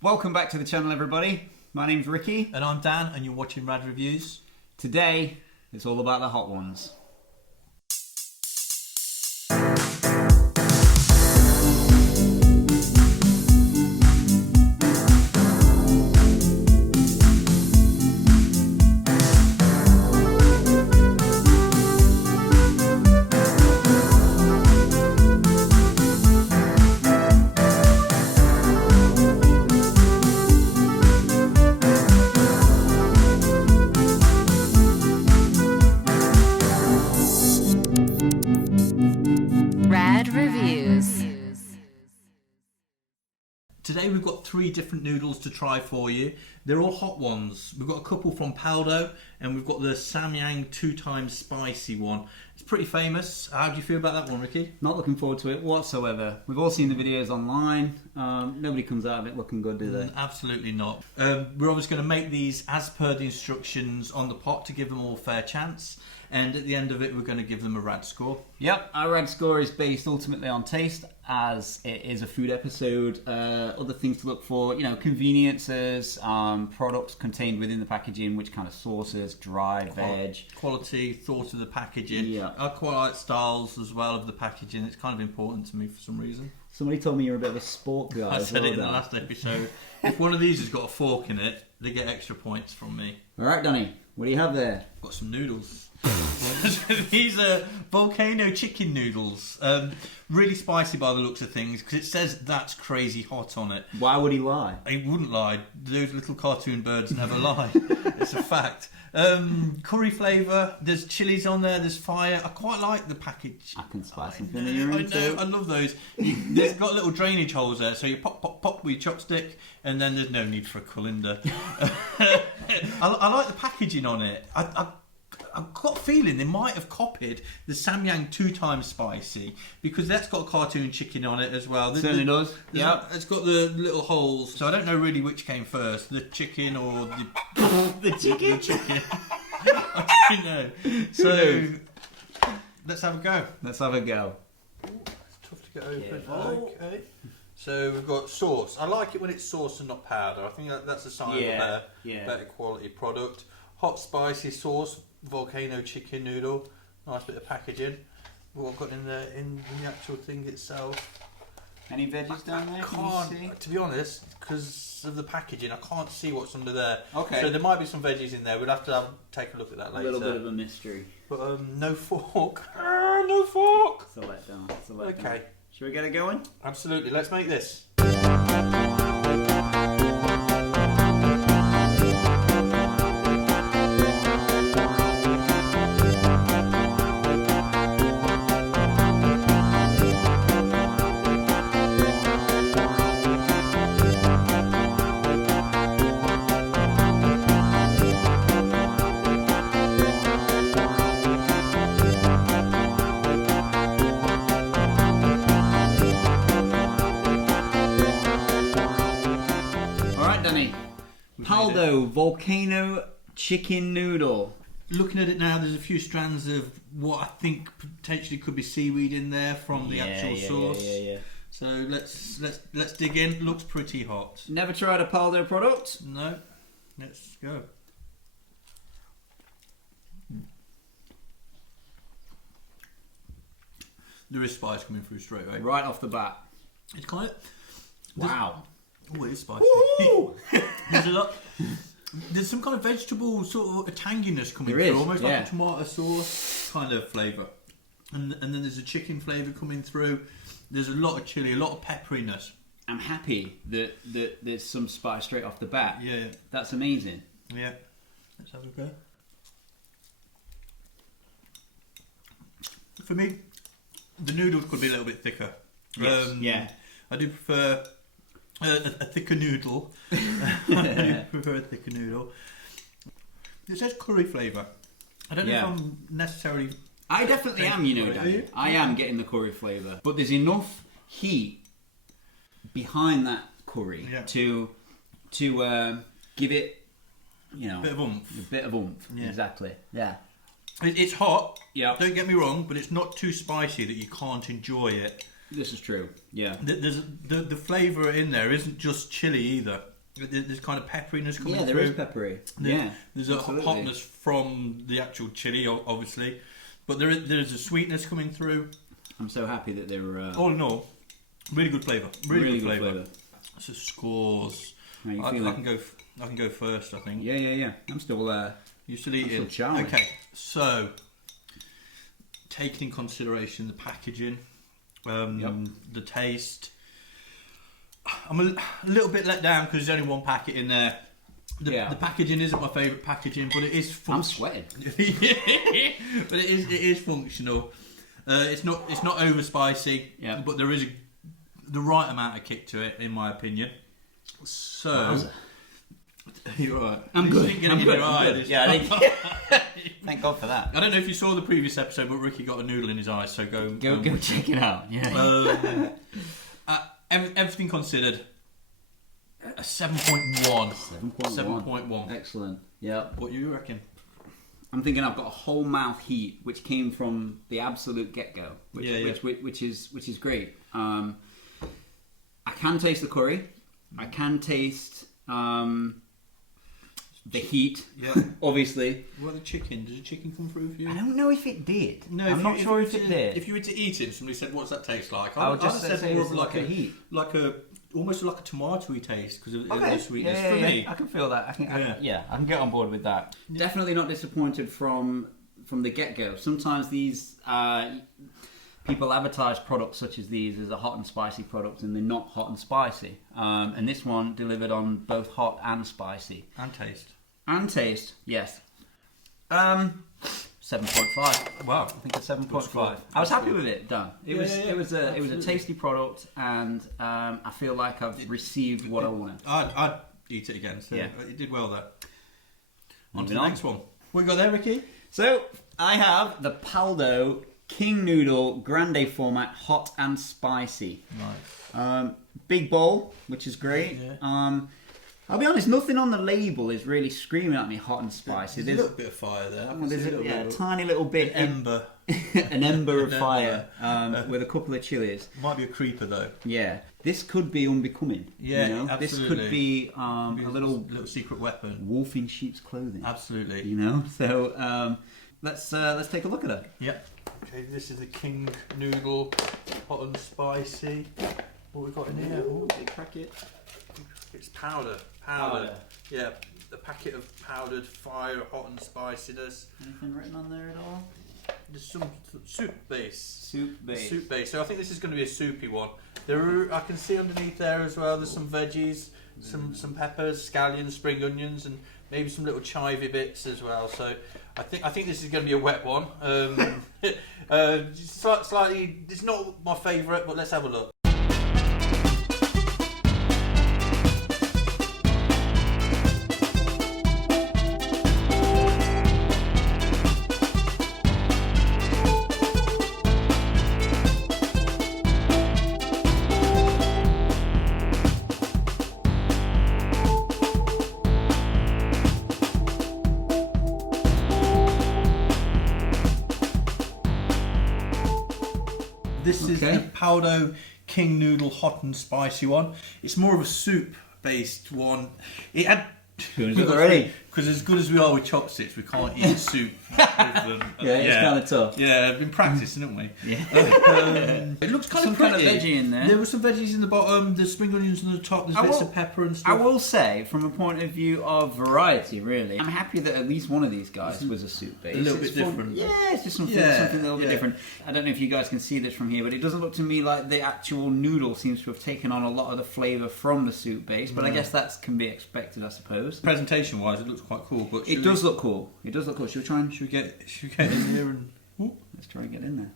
Welcome back to the channel, everybody. My name's Ricky. And I'm Dan, and you're watching Rad Reviews. Today, it's all about the hot ones. Today we've got 3 different noodles to try for you. They're all hot ones. We've got a couple from Paldo, and we've got the Samyang 2 times spicy one. It's pretty famous. How do you feel about that one, Ricky? Not looking forward to it whatsoever. We've all seen the videos online. Nobody comes out of it looking good, do they? Absolutely not. We're obviously going to make these as per the instructions on the pot to give them all a fair chance. And at the end of it, we're going to give them a rad score. Yep, our rad score is based ultimately on taste, as it is a food episode. Other things to look for, you know, conveniences, products contained within the packaging, which kind of sauces, dry, veg. Quality, thought of the packaging. Yeah. I quite like styles as well of the packaging. It's kind of important to me for some reason. Somebody told me you're a bit of a sport guy. I said it in the last episode. If one of these has got a fork in it, they get extra points from me. All right, Donny, what do you have there? Got some noodles. These are volcano chicken noodles. Really spicy by the looks of things, because it says "that's crazy hot" on it. Why would he lie? He wouldn't lie. Those little cartoon birds never lie. It's a fact. Curry flavour. There's chilies on there. There's fire. I quite like the package. I can spice something that you're into. I know. I love those. They've got little drainage holes there, so you pop, pop, pop with your chopstick, and then there's no need for a colander. I like the packaging on it. I've got a feeling they might have copied the Samyang 2 times spicy, because that's got a cartoon chicken on it as well. Certainly does. Yeah, it's got the little holes. So I don't know really which came first, the chicken or the chicken. The chicken. I don't know. So let's have a go. Let's have a go. It's tough to get open. Okay. So we've got sauce. I like it when it's sauce and not powder. I think that's a sign of a better quality product. Hot spicy sauce. Volcano chicken noodle, nice bit of packaging. What I've got in the actual thing itself. Any veggies down there? To be honest, because of the packaging, I can't see what's under there. Okay. So there might be some veggies in there. We'll have to take a look at that later. A little bit of a mystery. But no fork. No fork. It's a letdown. It's a letdown. Okay. Should we get it going? Absolutely. Let's make this. Paldo volcano chicken noodle. Looking at it now, there's a few strands of what I think potentially could be seaweed in there from the actual sauce. Yeah. So let's dig in. Looks pretty hot. Never tried a Paldo product? No. Let's go. There is spice coming through straight away. Right off the bat. It's kind of... Wow. Oh, it is spicy. There's a lot... There's some kind of vegetable sort of tanginess coming through, almost like a tomato sauce kind of flavour. And then there's a chicken flavour coming through. There's a lot of chilli, a lot of pepperiness. I'm happy that there's some spice straight off the bat. Yeah. That's amazing. Yeah. Let's have a go. For me, the noodles could be a little bit thicker. Yes. I do prefer a thicker noodle. I do prefer a thicker noodle. It says curry flavour. I don't know if I'm necessarily... I definitely am, you know, Danny. I am getting the curry flavour. But there's enough heat behind that curry to give it, you know... A bit of oomph. A bit of oomph, exactly. Yeah. It's hot, yeah. Don't get me wrong, but it's not too spicy that you can't enjoy it. This is true. Yeah. There's the flavour in there isn't just chili either. There's kind of pepperiness coming through. Yeah, there is peppery. There's a hotness from the actual chili, obviously, but there's a sweetness coming through. I'm so happy that they were. All in all, really good flavour. Really good flavour. So scores. How you I feeling? can go first, I think. Yeah. I'm still. You're still eating. I'm still chowing. Okay, so taking in consideration the packaging, the taste. I'm a little bit let down because there's only one packet in there. The packaging isn't my favourite packaging, but it is functional. I'm sweating. But it is functional. It's not over spicy, but there is the right amount of kick to it, in my opinion. So you're right. I'm good. I'm good. Yeah, I think. Thank God for that. I don't know if you saw the previous episode, but Ricky got a noodle in his eye, so go check it out. Yeah. Everything considered, a 7.1. 7.1. Excellent. Yeah. What do you reckon? I'm thinking I've got a whole mouth heat, which came from the absolute get-go, which is great. I can taste the curry. I can taste the heat. Yeah. Obviously. What about the chicken? Does the chicken come through for you? I don't know if it did. No, I'm not sure if it did. If you were to eat it, somebody said, "What's that taste like?" I would just say more it's of like a heat, almost like a tomatoey taste because of okay. the sweetness. Yeah, for me, I can feel that. I can get on board with that. Yeah. Definitely not disappointed from the get-go. Sometimes these people advertise products such as these as a hot and spicy product, and they're not hot and spicy. And this one delivered on both hot and spicy and taste. And taste, yes. 7.5. Wow, I think a 7.5. I was happy with it. Done. It was a tasty product, and I feel like I've received what I wanted. I'd eat it again. So yeah, you did well there. On to the next one. What you got there, Ricky? So I have the Paldo King Noodle Grande format, hot and spicy. Nice. Big bowl, which is great. Yeah. I'll be honest, nothing on the label is really screaming at me hot and spicy. There's a little bit of fire there. There's a tiny little bit. An ember. An ember of fire with a couple of chilies. Might be a creeper though. Yeah. This could be unbecoming. Yeah, you know? absolutely. This could be a little secret weapon. Wolf in sheep's clothing. Absolutely. You know? So let's take a look at it. Yep. Okay, this is the King Noodle hot and spicy. What we got in here? Ooh, big packet. It's powder. Yeah, a packet of powdered fire, hot and spiciness. Anything written on there at all? There's some soup base. Soup base. So I think this is going to be a soupy one. I can see underneath there as well. There's some veggies, some peppers, scallions, spring onions, and maybe some little chivy bits as well. So I think this is going to be a wet one. Slightly. It's not my favourite, but let's have a look. This is the Paldo King Noodle hot and spicy one. It's more of a soup-based one. It had already because as good as we are with chopsticks, we can't eat soup with them. It's kind of tough. Yeah, I've been practicing, haven't we? Yeah. It looks kind of pretty. Kind of veggie in there. There were some veggies in the bottom. There's spring onions on the top. There's bits of pepper and stuff. I will say, from a point of view of variety, really, I'm happy that at least one of these guys was a soup base. A little bit different. Yeah, it's just something a little bit different. I don't know if you guys can see this from here, but it doesn't look to me like the actual noodle seems to have taken on a lot of the flavour from the soup base. But I guess that can be expected, I suppose. Presentation-wise, it looks quite cool. But it does look cool. It does look cool. Should we get in here and let's try and get in there.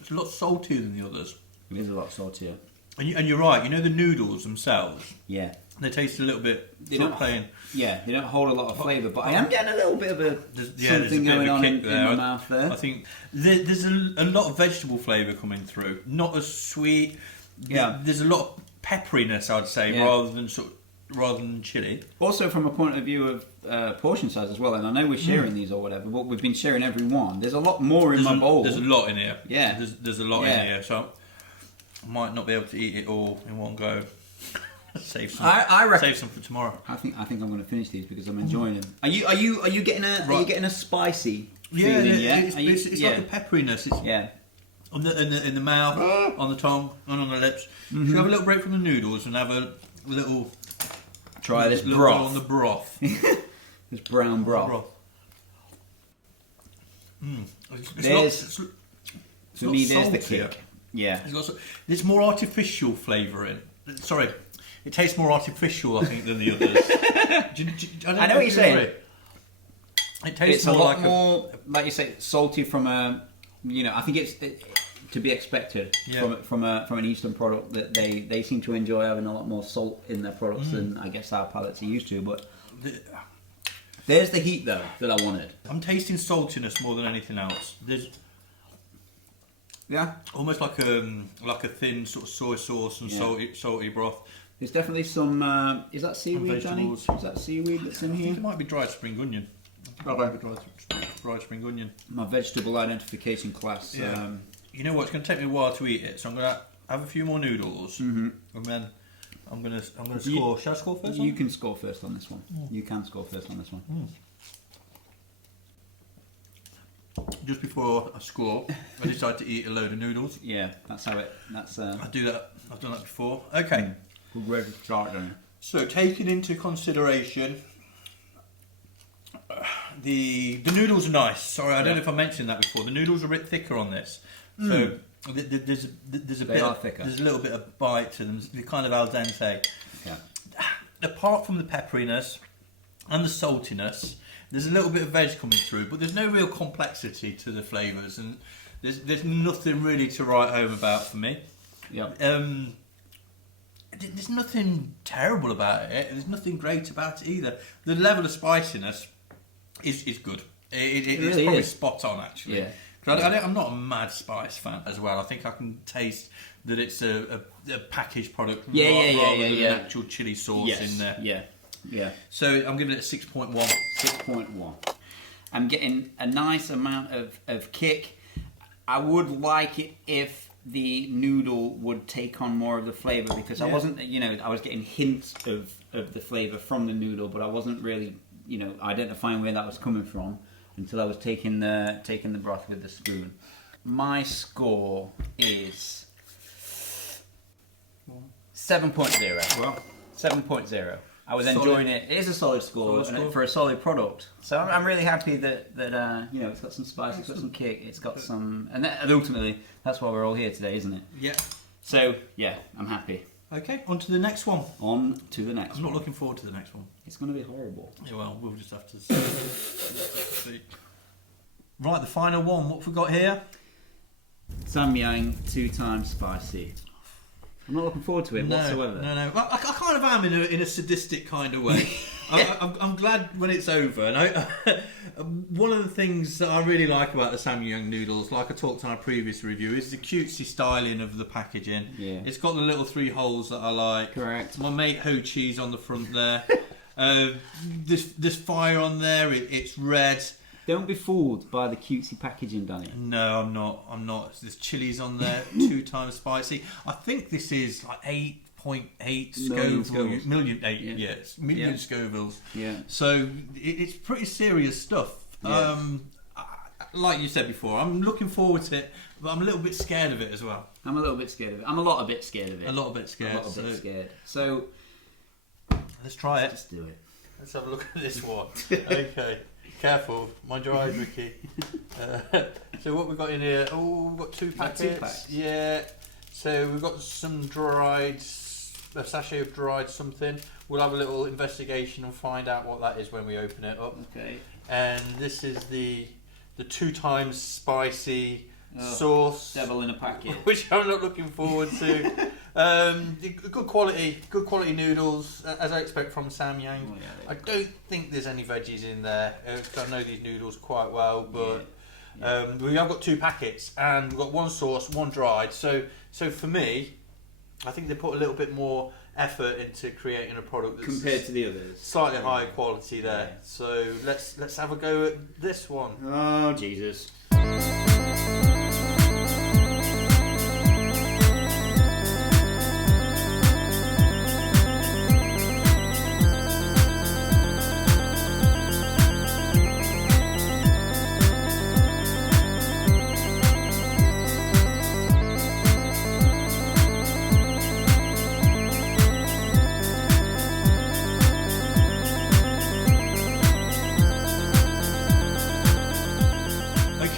It's a lot saltier than the others. It is a lot saltier. And you're right. You know the noodles themselves. Yeah. They taste a little bit. They don't hold a lot of flavour, but I am getting a little bit of something going on in my mouth there. I think there's a lot of vegetable flavour coming through. Not as sweet. Yeah. There's a lot of pepperiness, I'd say, rather than sort of rather than chili. Also, from a point of view of portion size as well, and I know we're sharing these or whatever, but we've been sharing every one. There's a lot more in my bowl. There's a lot in here. Yeah. There's a lot in here, so I might not be able to eat it all in one go. Save some. I reckon, save some for tomorrow. I think I'm going to finish these because I'm enjoying them. Are you getting a spicy feeling? Yeah, it's like the pepperiness. It's in the mouth, on the tongue, and on the lips. Should we have a little break from the noodles and have a little try this broth on the broth? This brown broth. For me, there's the kick. Yeah, there's more artificial flavour in. Sorry, it tastes more artificial, I think, than the others. I know what you're saying. It tastes it's more a lot more, like you say, salty from a. I think it's to be expected from an Eastern product that they seem to enjoy having a lot more salt in their products than I guess our palates are used to. But there's the heat though that I wanted. I'm tasting saltiness more than anything else. There's almost like a thin sort of soy sauce and salty broth. There's definitely some. Is that seaweed, Danny? Is that seaweed that's in here? It might be dried spring onion. Dried spring onion. My vegetable identification class. Yeah. You know what? It's going to take me a while to eat it, so I'm going to have a few more noodles, and then I'm going to score. Shall I score first? You can score first on this one. You can score first on this one. Just before I score, I decide to eat a load of noodles. Yeah, that's how it. That's. I do that. I've done that before. Okay. Good way to start then. So taking into consideration. The noodles are nice. Sorry, I don't know if I mentioned that before. The noodles are a bit thicker on this, so there's a little bit of bite to them. They're kind of al dente. Yeah. Apart from the pepperiness and the saltiness, there's a little bit of veg coming through, but there's no real complexity to the flavours, and there's nothing really to write home about for me. Yeah. There's nothing terrible about it. There's nothing great about it either. The level of spiciness is good. It's really probably spot on, actually. Yeah. I'm not a mad spice fan as well. I think I can taste that it's a packaged product rather than an actual chili sauce in there. Yeah. So I'm giving it a 6.1. 6.1. I'm getting a nice amount of kick. I would like it if the noodle would take on more of the flavour because I wasn't, I was getting hints of the flavour from the noodle, but I wasn't really, identifying where that was coming from until I was taking the broth with the spoon. My score is 7.0. Well, 7.0. I was enjoying it. It is a solid score for a solid product. So I'm really happy that it's got some spice, it's got some kick, it's got some, and ultimately that's why we're all here today, isn't it? Yeah. So I'm happy. Okay, on to the next one. On to the next. I'm not looking forward to the next one. It's going to be horrible. Yeah, well, we'll just have to see. Right, the final one. What have we got here? Samyang 2 times spicy. I'm not looking forward to it whatsoever. No. Well, I kind of am in a sadistic kind of way. I'm glad when it's over. And one of the things that I really like about the Samyang noodles, like I talked on our previous review, is the cutesy styling of the packaging. Yeah. It's got the little 3 holes that I like. Correct. My mate Ho Chi's on the front there. There's fire on there. It's red. Don't be fooled by the cutesy packaging, Danny. No, I'm not. There's chilies on there, 2 times spicy. I think this is like 8.8 Scoville. Million Scovilles. Yeah. So it's pretty serious stuff. Yeah. Like you said before, I'm looking forward to it, but I'm a little bit scared of it as well. I'm a little bit scared of it. I'm a lot of bit scared of it. A lot of bit scared. So let's try it. Let's do it. Let's have a look at this one. Okay. Careful, mind your eyes, Ricky. So what we've got in here? Oh, we've got 2 packets. 2 packs. Yeah. So we've got some a sachet of dried something. We'll have a little investigation and find out what that is when we open it up. Okay. And this is the 2 times spicy sauce. Devil in a packet. Which I'm not looking forward to. Good quality noodles, as I expect from Samyang. Oh, yeah, I don't think there's any veggies in there, because I know these noodles quite well, but we have got 2 packets, and we've got 1 sauce, 1 dried, so for me, I think they put a little bit more effort into creating a product that's compared to the others, slightly higher quality there. Yeah. So let's have a go at this one. Oh Jesus!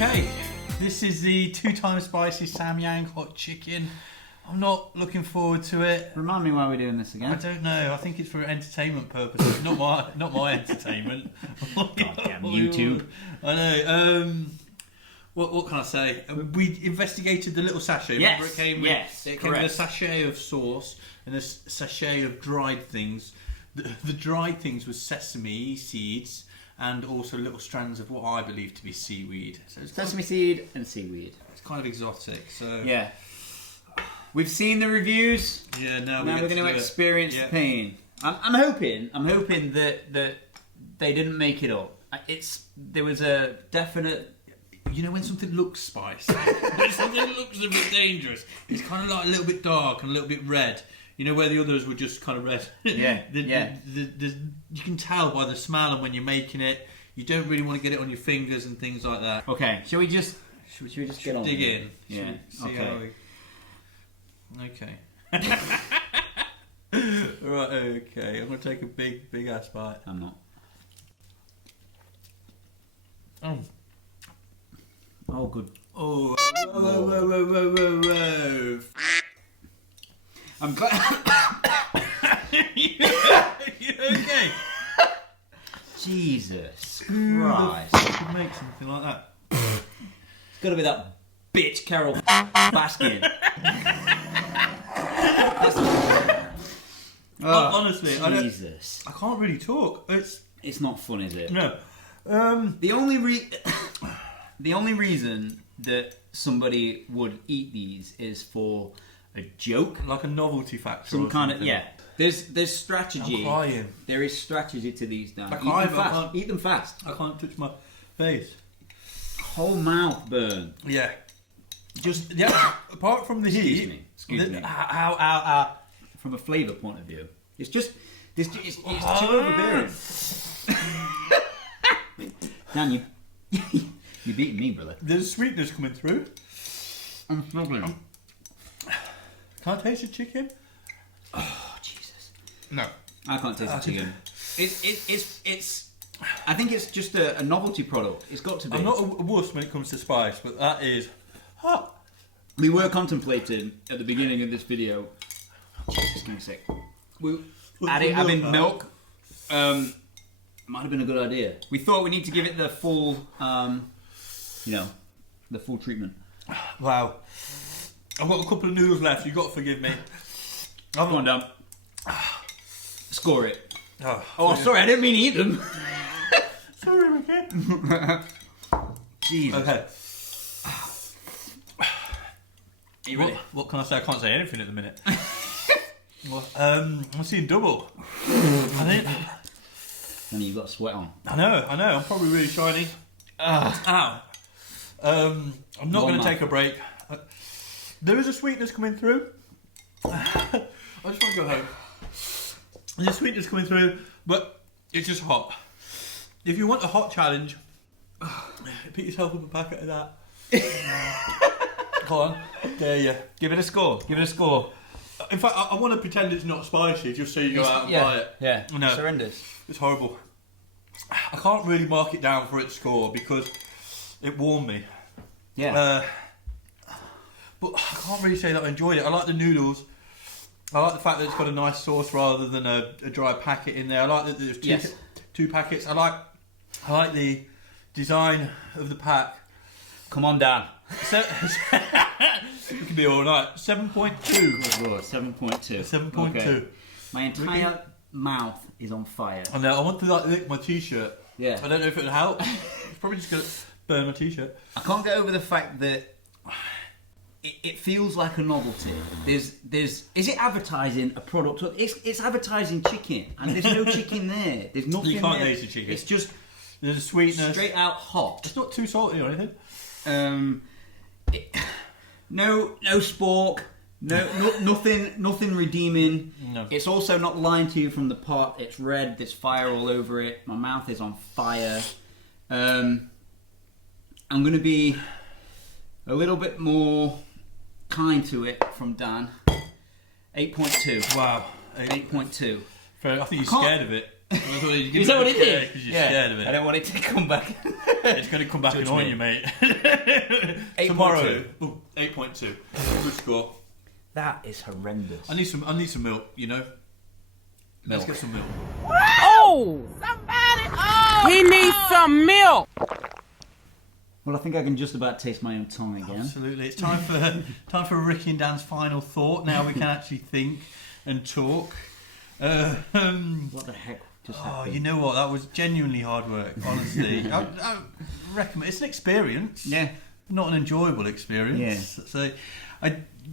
Okay, this is the 2 times spicy Samyang hot chicken. I'm not looking forward to it. Remind me why we're doing this again. I don't know. I think it's for entertainment purposes, not my entertainment. Goddamn YouTube. I know. What can I say? We investigated the little sachet. Yes. Remember it came with a sachet of sauce and a sachet of dried things. The dried things was sesame seeds and also little strands of what I believe to be seaweed. So it's Sesame seed and seaweed. It's kind of exotic. So yeah, we've seen the reviews. Yeah, now we're going to experience the pain. I'm hoping that they didn't make it up. There was a definite. You know when something looks spicy, when something looks a bit dangerous, it's kind of like a little bit dark and a little bit red. You know where the others were just kind of red. Yeah, you can tell by the smell and when you're making it, you don't really want to get it on your fingers and things like that. Okay, shall we just get on? Dig in. Yeah. See Okay. Okay. Right. Okay. I'm gonna take a big ass bite. I'm not. Oh, good. Oh. Whoa. I'm glad. You okay? Jesus Who Christ! the fuck could make something like that? It's got to be that bitch Carol Baskin. Honestly, Jesus. I can't really talk. It's not fun, is it? No. The only reason that somebody would eat these is for a joke, Like a novelty factor. some or kind of something. There's strategy. I'm crying. There is strategy to these now. I Eat them fast. I can't touch my face. Whole mouth burn. Yeah. Just apart from the heat. Excuse me. Ow. From a flavour point of view, it's too overbearing. Dan, you're beating me, brother. There's sweetness coming through. I'm struggling. Can't taste the chicken. Oh Jesus! No, I can't taste the chicken. It's. I think it's just a novelty product. It's got to be. I'm not a wuss when it comes to spice, but that is hot. We were contemplating at the beginning of this video. Jesus, give me a sec. Having milk. Might have been a good idea. We thought we need to give it the full, the full treatment. Wow. I've got a couple of noodles left. You've got to forgive me. Come on, Dan. Score it. Oh, sorry, I didn't mean to eat them. sorry, Ricky. Jesus. Okay. Are you ready? What can I say? I can't say anything at the minute. I'm seeing double. I think. And you've got sweat on. I know. I'm probably really shiny. Ow. I'm not going to take a break. There is a sweetness coming through. I just want to go home. There's a sweetness coming through, but it's just hot. If you want a hot challenge, pick yourself up a packet of that. Go on. Dare you. Give it a score. In fact, I want to pretend it's not spicy just so you go out and buy it. Yeah. No. It's horrendous. It's horrible. I can't really mark it down for its score because it warmed me. Yeah. But I can't really say that I enjoyed it. I like the noodles. I like the fact that it's got a nice sauce rather than a dry packet in there. I like that there's two packets. I like the design of the pack. Come on, Dan. So, it can be all night. 7.2. Good Lord, 7.2. 7.2. Okay. My entire mouth is on fire. I know. I want to lick my t-shirt. Yeah. I don't know if it would help. It's probably just going to burn my t-shirt. I can't get over the fact that it feels like a novelty. Is it advertising a product? It's advertising chicken, and there's no chicken there. There's nothing. You can't there. taste the chicken. It's just there's a sweetness, straight out hot. It's not too salty or anything. No spork. Nothing redeeming. No. It's also not lying to you from the pot. It's red. There's fire all over it. My mouth is on fire. I'm going to be a little bit more kind to it from Dan. 8.2. Wow. 8.2. I think you're scared of it. Is that what it is? Because you're scared of it. I don't want it to come back. It's going to come back and annoy you, mate. 8.2. Tomorrow. 8.2. Good score. That is horrendous. I need some milk, you know. Let's get some milk. Oh! Somebody! He needs some milk! Well, I think I can just about taste my own tongue again. Absolutely. It's time for Ricky and Dan's final thought. Now we can actually think and talk. What the heck just happened? Oh, you know what? That was genuinely hard work, honestly. I recommend. It's an experience. Yeah. Not an enjoyable experience. Yeah. So,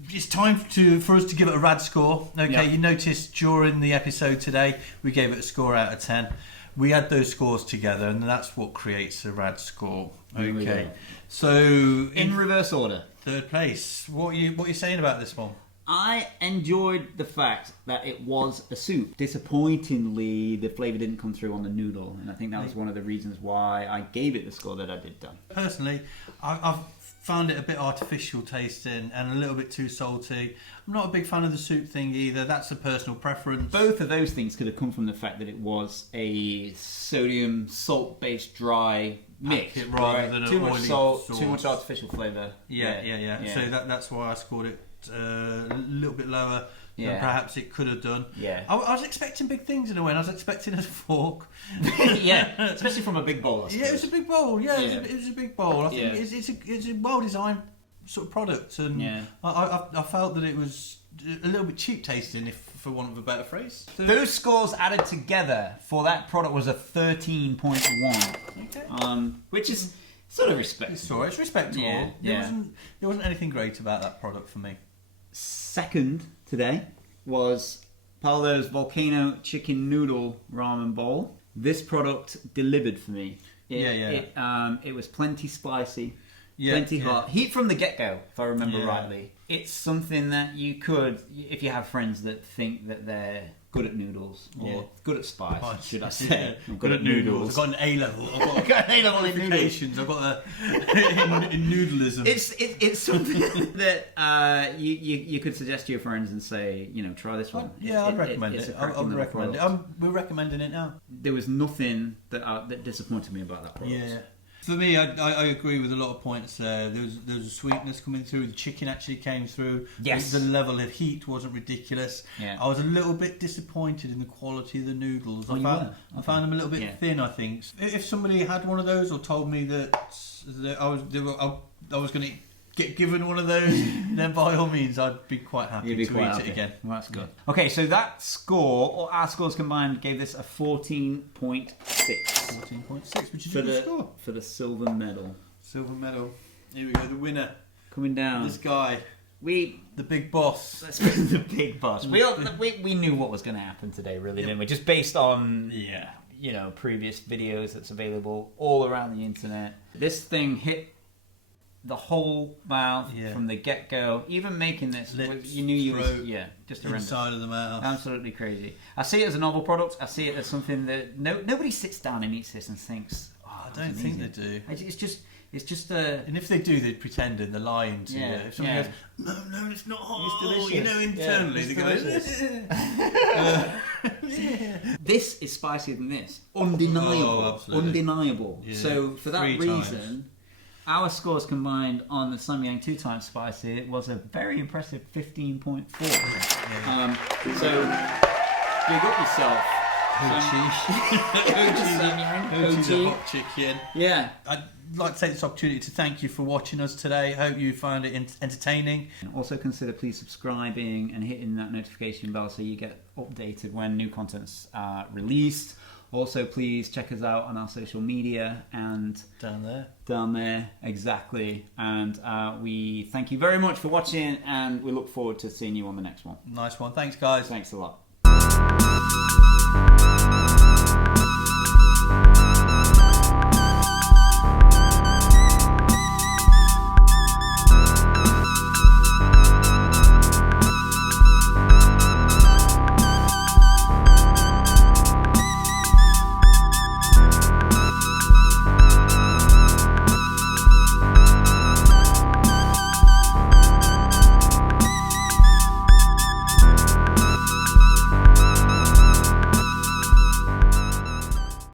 it's time for us to give it a rad score. Okay, yeah. You noticed during the episode today, we gave it a score out of 10. We add those scores together, and that's what creates a rad score. Okay. So, in reverse order. Third place. What are you saying about this one? I enjoyed the fact that it was a soup. Disappointingly, the flavour didn't come through on the noodle, and I think that was one of the reasons why I gave it the score that I did, Dan. Personally, I've found it a bit artificial tasting and a little bit too salty. I'm not a big fan of the soup thing either. That's a personal preference. Both of those things could have come from the fact that it was a sodium salt-based dry mix, rather than too an much oily salt, sauce. too much artificial flavour. Yeah. So that's why I scored it a little bit lower than perhaps it could have done. Yeah. I was expecting big things in a way, and I was expecting a fork. Yeah, especially from a big bowl. Yeah, it was a big bowl. Yeah, it was a big bowl. I think it's a well-designed sort of product, and I felt that it was a little bit cheap tasting, if for want of a better phrase. So, those scores added together for that product was a 13.1. Okay. Which is sort of respectable. It's respectable. There wasn't anything great about that product for me. Second today was Paldo's Volcano Chicken Noodle Ramen Bowl. This product delivered for me. It was plenty spicy, plenty hot. Heat from the get-go, if I remember rightly. It's something that you could, if you have friends that think that they're good at noodles, or good at spice, should I say. I'm good at noodles. I've got an A-level. I've got an A-level in noodles. I've got in noodleism. It's something that you could suggest to your friends and say, try this one. I'd recommend it. I would recommend it. We're recommending it now. There was nothing that disappointed me about that product. Yeah. For me, I agree with a lot of points there. There was a sweetness coming through. The chicken actually came through. Yes. The level of heat wasn't ridiculous. Yeah. I was a little bit disappointed in the quality of the noodles. I found them a little bit thin, I think. If somebody had one of those or told me that I was going to get given one of those, then by all means I'd be quite happy to eat it again. Well, that's good. Okay, so that score, or our scores combined, gave this a 14.6. 14.6, which is a good score. For the silver medal. Silver medal. Here we go, the winner. Coming down. This guy. The big boss. The big boss. We knew what was going to happen today, really, didn't we? Just based on previous videos that's available all around the internet. This thing hit the whole mouth from the get-go. Even making this, you knew you was just horrendous. Inside of the mouth. Absolutely crazy. I see it as a novel product. I see it as something that nobody sits down and eats this and thinks, I don't think they do. It's just a... And if they do, they'd pretend and they're lying to you. If somebody goes, no, it's not hot. It's delicious. Internally they go, This is spicier than this. Undeniable. Oh, absolutely. Undeniable. Yeah. So for that reason... Our scores combined on the Samyang 2 times spicy, it was a very impressive 15.4. So, big up yourself. Samyang. Hot chicken. Yeah. I'd like to take this opportunity to thank you for watching us today. Hope you found it entertaining. And also consider please subscribing and hitting that notification bell so you get updated when new content's released. Also, please check us out on our social media and down there, exactly. And we thank you very much for watching, and we look forward to seeing you on the next one. Nice one. Thanks, guys. Thanks a lot.